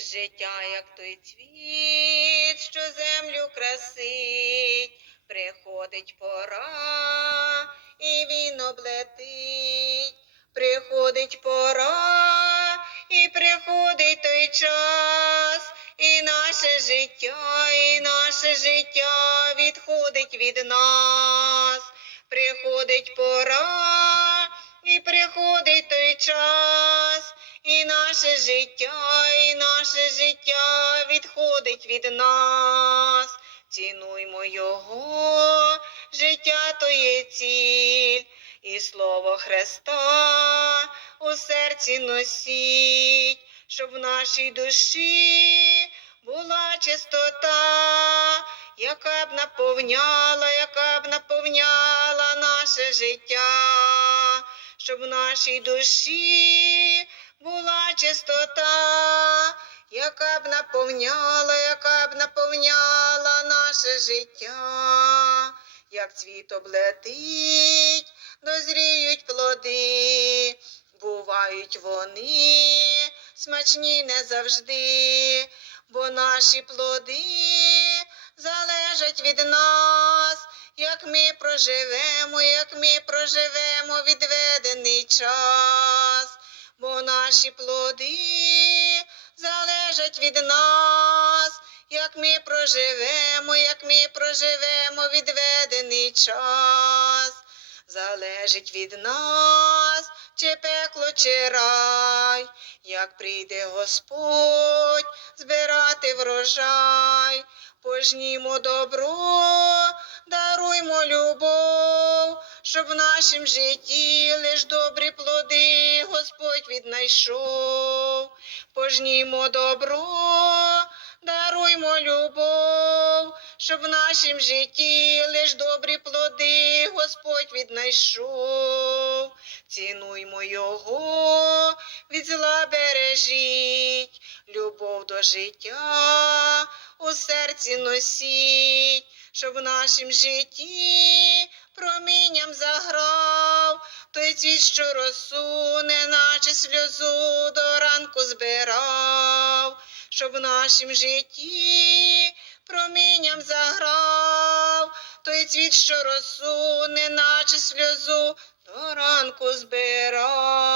Життя, як той цвіт, що землю красить, приходить пора, і він облетить, приходить пора, і приходить той час, і наше життя, і наше життя відходить від нас, приходить пора, і приходить той час, і наше життя, і наше життя відходить від нас. Цінуймо його, життя то є ціль, і слово Христа у серці носіть, щоб в нашій душі була чистота, яка б наповняла, яка б наповняла наше життя, щоб в нашій душі була чистота, яка б наповняла, яка б наповняла наше життя, як цвіт облетить, дозріють плоди, бувають вони смачні не завжди, бо наші плоди залежать від нас, як ми проживемо, як ми проживемо відведений час, наші плоди залежать від нас, як ми проживемо, як ми проживемо відведений час, залежить від нас, чи пекло, чи рай, як прийде Господь збирати врожай, пожнімо добро, даруймо любов, щоб в нашім житті лиш добрі плоди Господь віднайшов. Пожнімо добро, даруймо любов, щоб в нашім житті лиш добрі плоди Господь віднайшов. Цінуймо його, від зла бережіть, любов до життя у серці носіть, щоб в нашім житті промінням заграв, той цвіт, що росу, наче сльозу до ранку збирав, щоб в нашім житті промінням заграв, той цвіт, що росу, наче сльозу до ранку збирав.